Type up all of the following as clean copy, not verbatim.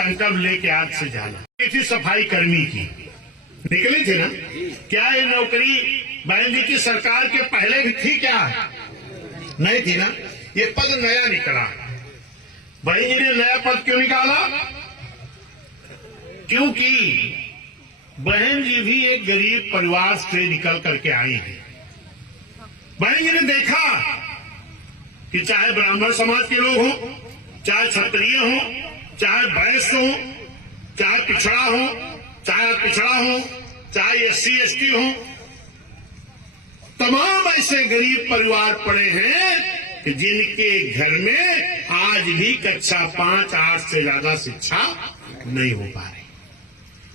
संकल्प लेके आज से जाना। ये थी सफाई कर्मी की, निकली थी ना। क्या ये नौकरी बहन जी की सरकार के पहले भी थी क्या? नहीं थी ना। ये पद नया निकला। बहन जी ने नया पद क्यों निकाला? क्योंकि बहन जी भी एक गरीब परिवार से निकल करके आई है। बहन जी ने देखा कि चाहे ब्राह्मण समाज के लोग हों, चाहे क्षत्रिय हों, चाहे वैश्य हो, चाहे पिछड़ा हो, चाहे पिछड़ा हो, चाहे SC ST हो, तमाम ऐसे गरीब परिवार पड़े हैं कि जिनके घर में आज भी कक्षा 5 8 से ज्यादा शिक्षा नहीं हो पा रही।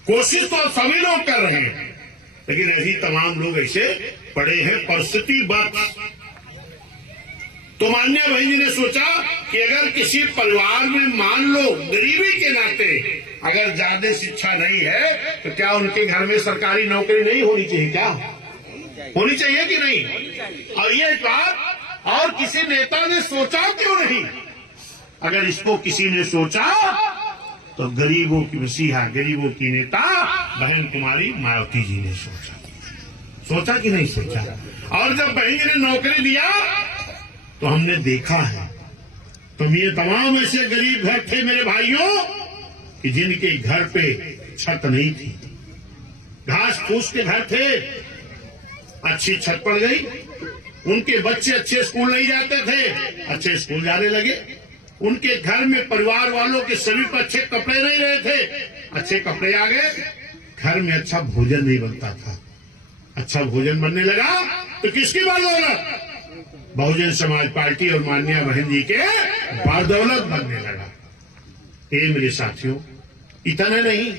कोशिश तो सभी लोग कर रहे हैं, लेकिन ऐसी तमाम लोग ऐसे पड़े हैं परिस्थिति बस। तो मान्य बहन जी ने सोचा कि अगर किसी परिवार में मान लो गरीबी के नाते अगर ज्यादा शिक्षा नहीं है तो क्या उनके घर में सरकारी नौकरी नहीं होनी चाहिए? क्या होनी चाहिए कि नहीं? और ये बात और किसी नेता ने सोचा क्यों नहीं? अगर इसको किसी ने सोचा तो गरीबों की मसीहा, गरीबों की नेता बहन कुमारी मायावती जी ने सोचा। सोचा कि नहीं सोचा? और जब बहन जी ने नौकरी दिया तो हमने देखा है, तो ये तमाम ऐसे गरीब घर थे मेरे भाइयों कि जिनके घर पे छत नहीं थी, घास फूस के घर थे, अच्छी छत पड़ गई, उनके बच्चे अच्छे स्कूल नहीं जाते थे, अच्छे स्कूल जाने लगे, उनके घर में परिवार वालों के शरीर पर अच्छे कपड़े नहीं रहे थे, अच्छे कपड़े आ गए, घर में अच्छा भोजन नहीं बनता था, अच्छा भोजन बनने लगा तो किसकी बदौलत? बहुजन समाज पार्टी और मान्या बहन जी के बदौलत बनने लगा। ये मेरे साथियों इतना नहीं,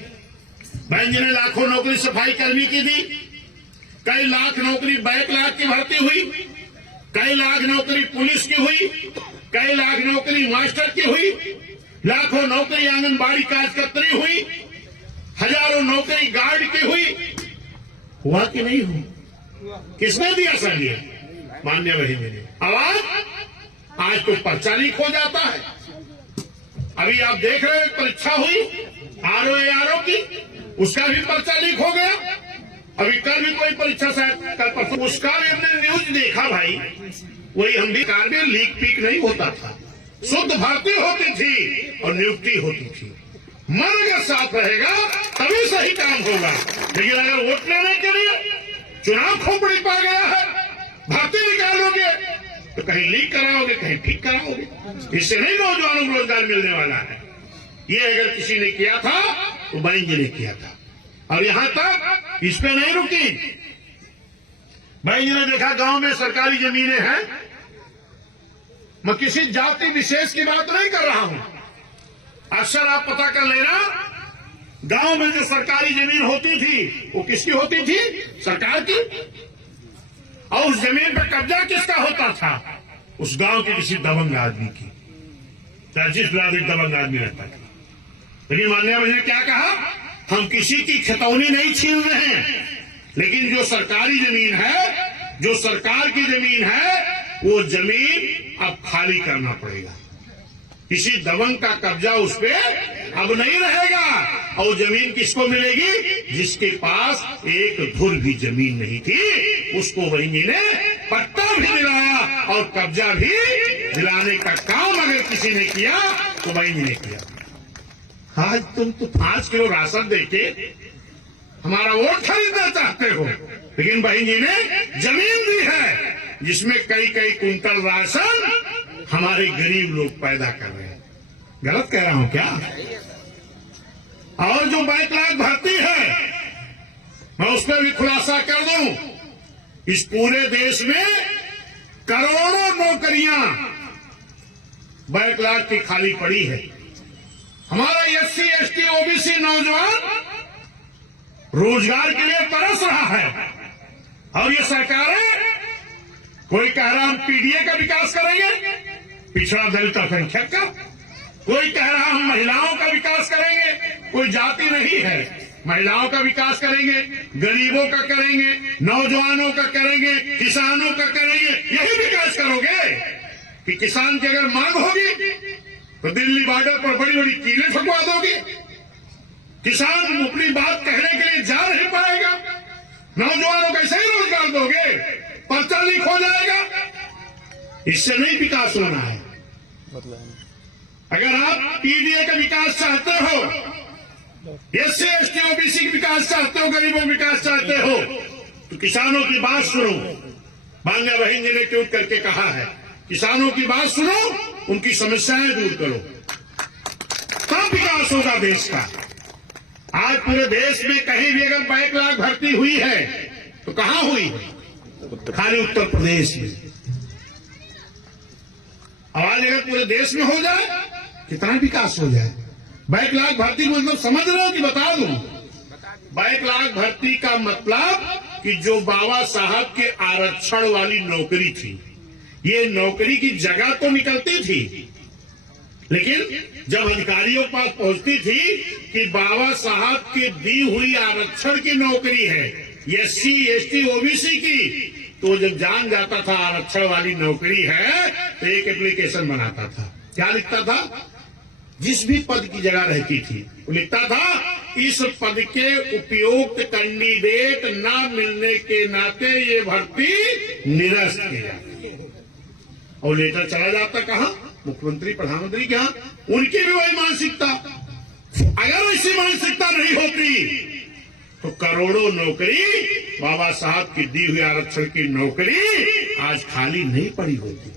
बहन जी ने लाखों नौकरी सफाई कर्मी की दी, कई लाख नौकरी बैकलॉग की भर्ती हुई, कई लाख नौकरी पुलिस की हुई, कई लाख नौकरी मास्टर की हुई, लाखों नौकरी आंगनबाड़ी कार्यकर्त्री हुई, हजारों नौकरी गार्ड की हुई। हुआ कि नहीं हुआ? किसने दिया सर? ये मान्य बहन जी ने। आज तो पर्चा लीक हो जाता है। अभी आप देख रहे हैं परीक्षा हुई RO की, उसका भी पर्चा लीक हो गया। अभी कल भी कोई परीक्षा शायद कल परसों, उसका भी हमने न्यूज देखा भाई। वही हम भी कार में लीक पीक नहीं होता था, शुद्ध भर्ती होती थी और नियुक्ति होती थी। मन अगर साथ रहेगा तभी सही काम होगा। लेकिन अगर वोट लेने के लिए चुनाव खोपड़ी पा गया है, भर्ती निकालोगे तो कहीं लीक कराओगे, कहीं ठीक कराओगे। इससे नहीं नौजवानों को रोजगार मिलने वाला है। ये अगर किसी ने किया था तो बहन जी ने किया था। और यहां तक इस पे नहीं रुकी। बहन जी ने देखा गांव में सरकारी जमीनें हैं। मैं किसी जाति विशेष की बात नहीं कर रहा हूं। अक्सर आप पता कर लेना, गांव में जो सरकारी जमीन होती थी वो किसकी होती थी? सरकार की। और उस जमीन पर कब्जा किसका होता था? उस गांव के किसी दबंग आदमी की, चाहे जिस बिरादरी दबंग आदमी रहता था। लेकिन मान्य ने क्या कहा? हम किसी की खतौनी नहीं छीन रहे हैं, लेकिन जो सरकारी जमीन है, जो सरकार की जमीन है, वो जमीन अब खाली करना पड़ेगा। किसी दबंग का कब्जा उस पे अब नहीं रहेगा। और जमीन किसको मिलेगी? जिसके पास एक धुर भी जमीन नहीं थी, उसको वही ने पट्टा भी दिलाया और कब्जा भी दिलाने का काम अगर किसी ने किया तो वही ने किया। आज तुम तो 5 किलो राशन देके हमारा वोट खरीदना चाहते हो, लेकिन बहन जी ने जमीन दी है जिसमें कई कई कुंटल राशन हमारे गरीब लोग पैदा कर रहे हैं। गलत कह रहा हूं क्या? और जो बैकलॉग भर्ती है, मैं उस पर भी खुलासा कर दूं, इस पूरे देश में करोड़ों नौकरियां बैकलॉग की खाली पड़ी है। हमारा SC ST OBC नौजवान रोजगार के लिए तरस रहा है। और ये सरकारें, कोई कह रहा हम PDA का विकास करेंगे, पिछड़ा दलित अल्पसंख्यक का, कोई कह रहा हम महिलाओं का विकास करेंगे, कोई जाति नहीं है, महिलाओं का विकास करेंगे, गरीबों का करेंगे, नौजवानों का करेंगे, किसानों का करेंगे। यही विकास करोगे कि किसान की अगर मांग होगी तो दिल्ली बॉर्डर पर बड़ी बड़ी कीलें ठुकवा दोगे? किसान अपनी बात कहने के लिए जा नहीं पाएगा? नौजवानों को ऐसे ही रोजगार दोगे? पर्चा लीक हो जाएगा? इससे नहीं विकास होना है। अगर आप पीडीए का विकास चाहते हो, एससी एसटी ओबीसी का विकास चाहते हो, गरीबों का विकास चाहते हो, तो किसानों की बात सुनो। मान्य बहन जी ने ट्वीट करके कहा है, किसानों की बात सुनो, उनकी समस्याएं दूर करो, तब विकास होगा देश का। आज पूरे देश में कहीं भी अगर बैकलॉग भर्ती हुई है तो कहां हुई है? खाली उत्तर प्रदेश में। आवाज अगर पूरे देश में हो जाए, कितना विकास हो जाए। बैकलॉग भर्ती मतलब समझ रहे हो कि बता दूं? बैकलॉग भर्ती का मतलब कि जो बाबा साहब के आरक्षण वाली नौकरी थी, ये नौकरी की जगह तो निकलती थी, लेकिन जब अधिकारियों के पास पहुंचती थी कि बाबा साहब की दी हुई आरक्षण की नौकरी है, एससी एसटी ओबीसी की, तो जब जान जाता था आरक्षण वाली नौकरी है, तो एक एप्लीकेशन बनाता था। क्या लिखता था? जिस भी पद की जगह रहती थी वो लिखता था, इस पद के उपयुक्त कैंडिडेट न मिलने के नाते ये भर्ती निरस्त की जाती। और लेटर चला जाता कहां? मुख्यमंत्री प्रधानमंत्री के यहां। उनकी भी वही मानसिकता। अगर ऐसी मानसिकता नहीं होती तो करोड़ों नौकरी, बाबा साहब की दी हुई आरक्षण की नौकरी आज खाली नहीं पड़ी होती।